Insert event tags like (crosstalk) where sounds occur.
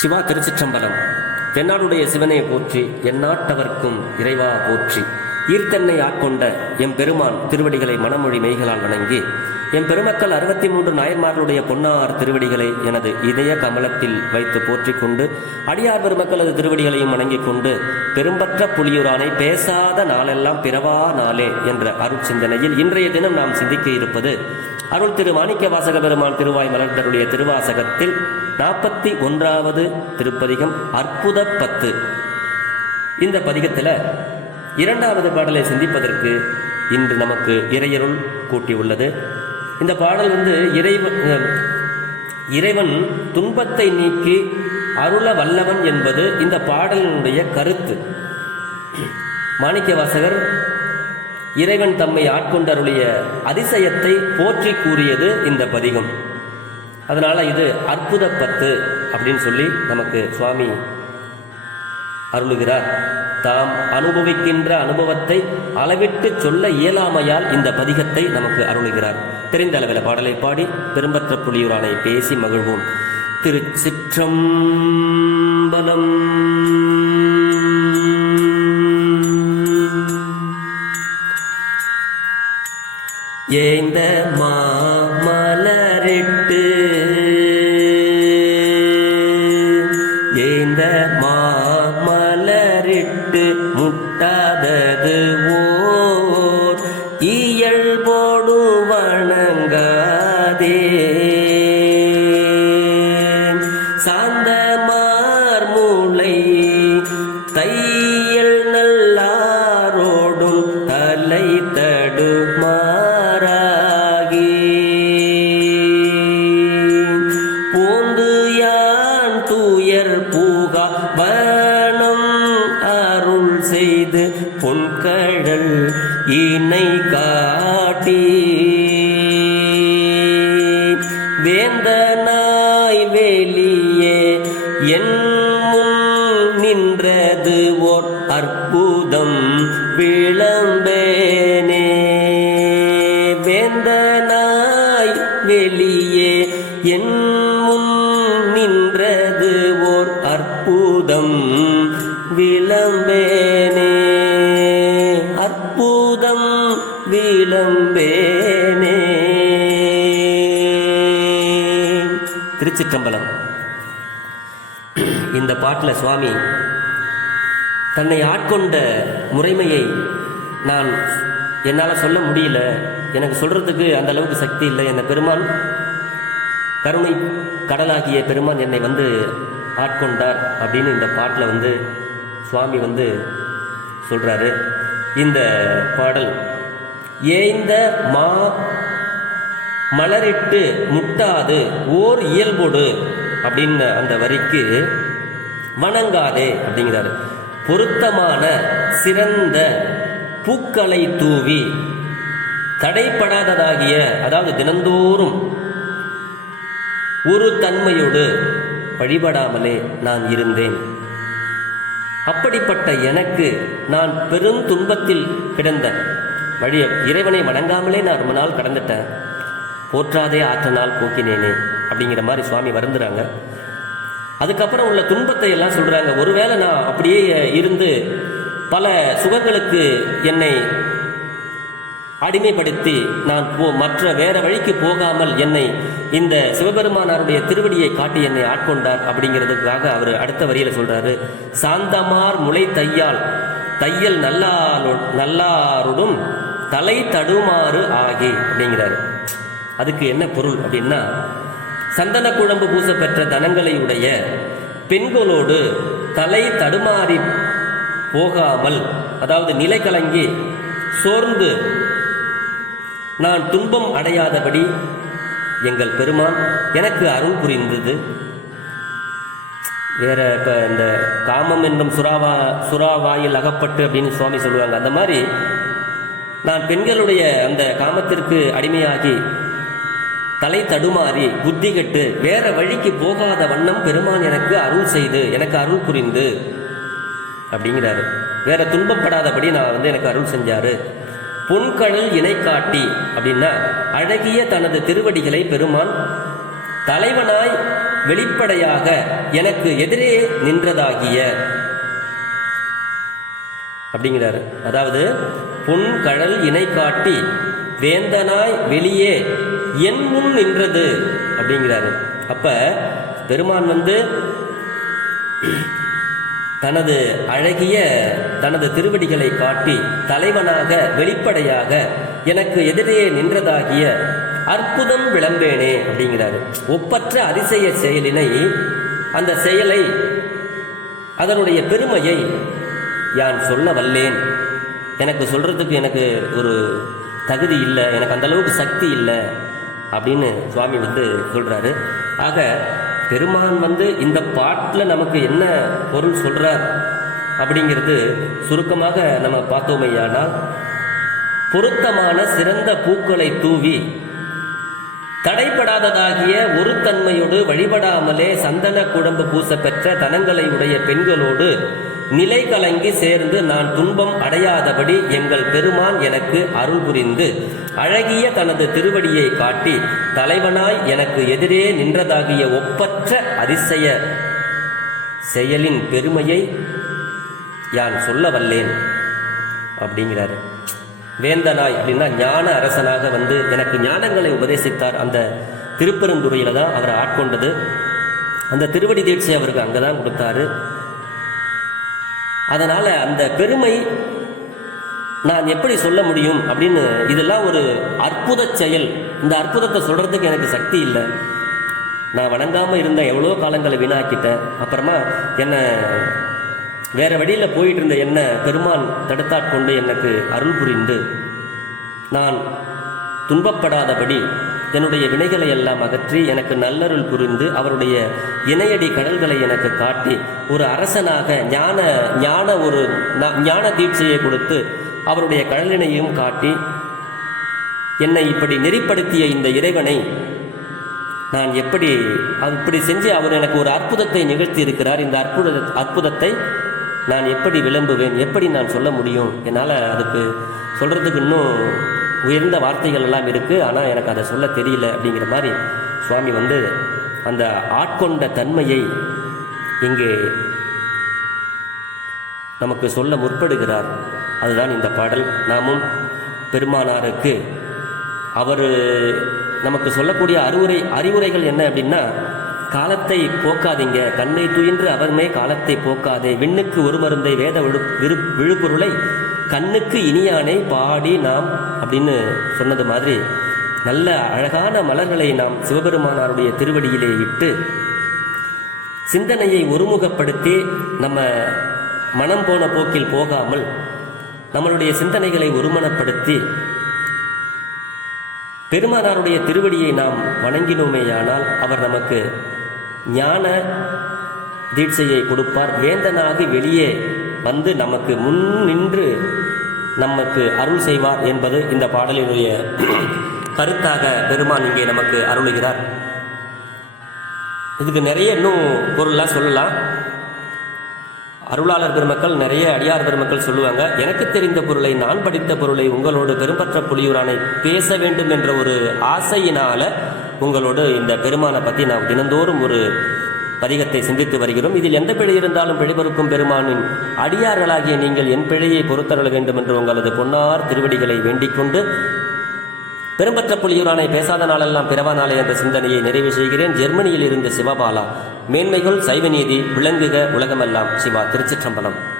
சிவா திருச்சிற்றம்பலம். தென்னாடுடைய சிவனை போற்றி எந்நாட்டவர்க்கும் இறைவா போற்றி. ஈர்த்தன்னை ஆட்கொண்ட எம் பெருமான் திருவடிகளை மனமொழி மெய்களால் வணங்கி எம் பெருமக்கள் அறுபத்தி மூன்று நாயன்மார்களுடைய பொன்னார் திருவடிகளை எனது இதய கமலத்தில் வைத்து போற்றிக் கொண்டு அடியார் பெருமக்களது திருவடிகளையும் வணங்கிக் கொண்டு பெரும்பற்ற புலியூரானை பேசாத நாளெல்லாம் பிறவா நாளே என்ற அருட்சிந்தனையில் இன்றைய தினம் நாம் சிந்திக்க இருப்பது அருள் திரு மாணிக்க வாசக பெருமான் திருவாய் மலர்ந்தருடைய திருவாசகத்தில் நாற்பத்தி ஒன்றாவது திருப்பதிகம் அற்புத பத்து. இந்த பதிகத்தில் இரண்டாவது பாடலை சிந்திப்பதற்கு இன்று நமக்கு இறையருள் கூட்டியுள்ளது. இந்த பாடல் வந்து இறைவன் இறைவன் துன்பத்தை நீக்கி அருள வல்லவன் என்பது இந்த பாடலினுடைய கருத்து. மாணிக்க வாசகர் இறைவன் தம்மை ஆட்கொண்டருளிய அதிசயத்தை போற்றி கூறியது இந்த பதிகம். அதனால இது அற்புத பத்து அப்படின்னு சொல்லி நமக்கு சுவாமி அருளுகிறார். தாம் அனுபவிக்கின்ற அனுபவத்தை அளவிட்டு சொல்ல இயலாமையால் இந்த பதிகத்தை நமக்கு அருளுகிறார். தெரிந்த அளவில் பாடலை பாடி பெரும்பற்ற புலியூரானை பேசி மகிழ்வோம். திருச்சிற்றம்பலம். ஏந்த மா பொன்கடல் இணை காட்டி. வேந்தனாய் வெளியே என் முன் நின்றது ஓர் அற்புதம் விளம்பேனே. வேந்தனாய் வெளியே என் முன் நின்றது ஓர் அற்புதம் விளம்பே விளம்பேனே திருச்சிற்றம்பலம். இந்த பாட்டில் சுவாமி தன்னை ஆட்கொண்ட முறைமையை நான் என்னால் சொல்ல முடியல. எனக்கு சொல்றதுக்கு அந்த அளவுக்கு சக்தி இல்லை. என்ன பெருமான் கருணை கடலாகிய பெருமான் என்னை வந்து ஆட்கொண்டார் அப்படின்னு இந்த பாட்டில் வந்து சுவாமி வந்து சொல்றாரு. இந்த பாடல் ஏய்ந்த மா மலரிட்டு முட்டாது ஓர் இயல்போடு அப்படின்னு அந்த வரிக்கு வணங்காதே அப்படிங்கிறாரு. பொருத்தமான சிறந்த பூக்களை தூவி தடைப்படாததாகிய அதாவது தினந்தோறும் ஒரு தன்மையோடு வழிபடாமலே நான் இருந்தேன். அப்படிப்பட்ட எனக்கு நான் பெரும் துன்பத்தில் கிடந்தேன் வழிய இறைவனை வணங்காமலே நான் ரொம்ப நாள் கடந்துட்டேன். போற்றாதே ஆற்ற நாள் போக்கினேனே அப்படிங்கிற மாதிரி சுவாமி வருந்துறாங்க. அதுக்கப்புறம் உள்ள துன்பத்தை எல்லாம் சொல்கிறாங்க ஒருவேளை நான் அப்படியே இருந்து பல சுகங்களுக்கு என்னை அடிமைப்படுத்தி நான் போ மற்ற வேற வழிக்கு போகாமல் என்னை இந்த சிவபெருமானாருடைய திருவடியை காட்டி என்னை ஆட்கொண்டார் அப்படிங்கிறதுக்காக அவர் அடுத்த வரியில சொல்றாரு. சாந்தமார் முளை தையால் தையல் நல்லாரு நல்லாருடும் தலை தடுமாறு ஆகி அப்படிங்கிறாரு. அதுக்கு என்ன பொருள் அப்படின்னா சந்தன குழம்பு பூச பெற்ற தனங்களை உடைய பெண்களோடு தலை தடுமாறி போகாமல் அதாவது நிலை கலங்கி சோர்ந்து நான் துன்பம் அடையாதபடி எங்கள் பெருமான் எனக்கு அருள் புரிந்தது. வேற இப்போ இந்த காமம் என்னும் சுறாவா சுறாவாயில் அகப்பட்டு அப்படின்னு சுவாமி சொல்லுவாங்க. அந்த மாதிரி நான் பெண்களுடைய அந்த காமத்திற்கு அடிமையாகி தலை தடுமாறி புத்தி கெட்டு வேற வழிக்கு போகாத வண்ணம் பெருமான் எனக்கு அருள் செய்து எனக்கு அருள் புரிந்து அப்படிங்கிறாரு. வேற துன்பப்படாதபடி நான் வந்து எனக்கு அருள் செஞ்சாரு. பொன்கடல் இணை காட்டி அப்படின்னா அழகிய தனது திருவடிகளை பெருமான் தலைவனாய் வெளிப்படையாக எனக்கு எதிரே நின்றதாகிய அப்படிங்கிறாரு. அதாவது பொன் கழல் இணை காட்டி வேந்தனாய் வெளியே என் முன் நின்றது அப்படிங்கிறாரு. அப்ப பெருமான் வந்து தனது அழகிய தனது திருவடிகளை காட்டி தலைவனாக வெளிப்படையாக எனக்கு எதிரே நின்றதாகிய அற்புதம் விளம்பேனே அப்படிங்கிறாரு. ஒப்பற்ற அதிசய செயலினை அந்த செயலை அதனுடைய பெருமையை யான் சொல்ல வல்லேன் எனக்கு சொல்கிறதுக்கு எனக்கு ஒரு தகுதி இல்லை எனக்கு அந்த அளவுக்கு சக்தி இல்லை அப்படின்னு சுவாமி வந்து சொல்கிறாரு ஆக பெருமான் வந்து இந்த பாட்டில் நமக்கு என்ன பொருள் சொல்கிறார் அப்படிங்கிறது சுருக்கமாக நம்ம பார்த்தோமையானால் பொருத்தமான சிறந்த பூக்களை தூவி தடைப்படாததாகிய ஒரு தன்மையோடு வழிபடாமலே சந்தன குடம்பு பூச பெற்ற தனங்களை உடைய பெண்களோடு நிலை கலங்கி சேர்ந்து நான் துன்பம் அடையாதபடி எங்கள் பெருமான் எனக்கு அருள் புரிந்து அழகிய தனது திருவடியை காட்டி தலைவனாய் எனக்கு எதிரே நின்றதாகிய ஒப்பற்ற அதிசய செயலின் பெருமையை யான் சொல்ல வல்லேன் அப்படிங்கிறாரு. வேந்தனாய் அப்படின்னா ஞான அரசனாக வந்து எனக்கு ஞானங்களை உபதேசித்தார். அந்த திருப்பெருந்துறையில் தான் அவரை ஆட்கொண்டது. அந்த திருவடி தீட்சை அவருக்கு அங்கே தான் கொடுத்தாரு. அதனால் அந்த பெருமை நான் எப்படி சொல்ல முடியும் அப்படின்னு இதெல்லாம் ஒரு அற்புத செயல். இந்த அற்புதத்தை சொல்கிறதுக்கு எனக்கு சக்தி இல்லை. நான் வணங்காமல் இருந்த எவ்வளோ காலங்களை வீணாக்கிட்டேன். அப்புறமா என்னை வேறு வழியில் போயிட்டு இருந்த என்ன பெருமான் தடுத்தாட்கொண்டு எனக்கு அருள் புரிந்து. நான் துன்பப்படாதபடி என்னுடைய வினைகளை எல்லாம் அகற்றி எனக்கு நல்லருள் புரிந்து அவருடைய இணையடி கடல்களை எனக்கு காட்டி ஒரு அரசனாக ஞான ஞான ஒரு ஞான தீட்சையை கொடுத்து அவருடைய கடலினையும் காட்டி என்னை இப்படி நெறிப்படுத்திய இந்த இறைவனை நான் எப்படி அப்படி செஞ்சு அவர் எனக்கு ஒரு அற்புதத்தை நிகழ்த்தி இருக்கிறார் இந்த அற்புத அற்புதத்தை நான் எப்படி விளம்புவேன்? எப்படி நான் சொல்ல முடியும்? என்னால் அதுக்கு சொல்கிறதுக்கு இன்னும் உயர்ந்த வார்த்தைகள் எல்லாம் இருக்குது ஆனால் எனக்கு அதை சொல்ல தெரியல அப்படிங்கிற மாதிரி சுவாமி வந்து அந்த ஆட்கொண்ட தன்மையை இங்கே நமக்கு சொல்ல முற்படுகிறார். அதுதான் இந்த பாடல். நாமும் பெருமானாருக்கு அவர் நமக்கு சொல்லக்கூடிய அறிவுரை அறிவுரைகள் என்ன அப்படின்னா காலத்தை போக்காதீங்க. கண்ணை துயின்று அவர்மே காலத்தை போக்காதே. விண்ணுக்கு ஒரு மருந்தை வேத விழு விரு விழுப்பொருளை கண்ணுக்கு இனியானை பாடி நாம் அப்படின்னு சொன்னது மாதிரி நல்ல அழகான மலர்களை நாம் சிவபெருமானாருடைய திருவடியிலே இட்டு சிந்தனையை ஒருமுகப்படுத்தி நம்ம மனம் போன போக்கில் போகாமல் நம்மளுடைய சிந்தனைகளை ஒருமனப்படுத்தி பெருமானாருடைய திருவடியை நாம் வணங்கினோமேயானால் அவர் நமக்கு ஞான தீட்சையை கொடுப்பார். வேந்தனாகி வெளியே வந்து நமக்கு முன் நின்று நமக்கு அருள் செய்வார் என்பது இந்த பாடலினுடைய (clears throat) கருத்தாக பெருமான் இங்கே நமக்கு அருளுகிறார். இதுக்கு நிறைய இன்னும் பொருள்லாம் சொல்லலாம். அருளாளர் பெருமக்கள் நிறைய அடியார் பெருமக்கள் சொல்லுவாங்க எனக்கு தெரிந்த பொருளை நான் படித்த பொருளை உங்களோடு பெரும்பற்ற புலியூரானை பேச வேண்டும் என்ற ஒரு ஆசையினால உங்களோடு இந்த பெருமானை பற்றி நாம் தினந்தோறும் ஒரு பதிகத்தை சிந்தித்து வருகிறோம். இதில் எந்த பிழை இருந்தாலும் பிழைபொறுக்கும் பெருமானின் அடியார்களாகிய நீங்கள் என் பிழையை பொறுத்தருள வேண்டும் என்று உங்களது பொன்னார் திருவடிகளை வேண்டிக் கொண்டு பெரும்பற்ற புலியூரானை பேசாத நாளெல்லாம் பிறவா நாளே என்ற சிந்தனையை நிறைவு செய்கிறேன். ஜெர்மனியில் இருந்த சிவபாலா. மேன்மைகள் சைவநீதி விளங்குக உலகமெல்லாம். சிவா திருச்சிற்றம்பலம்.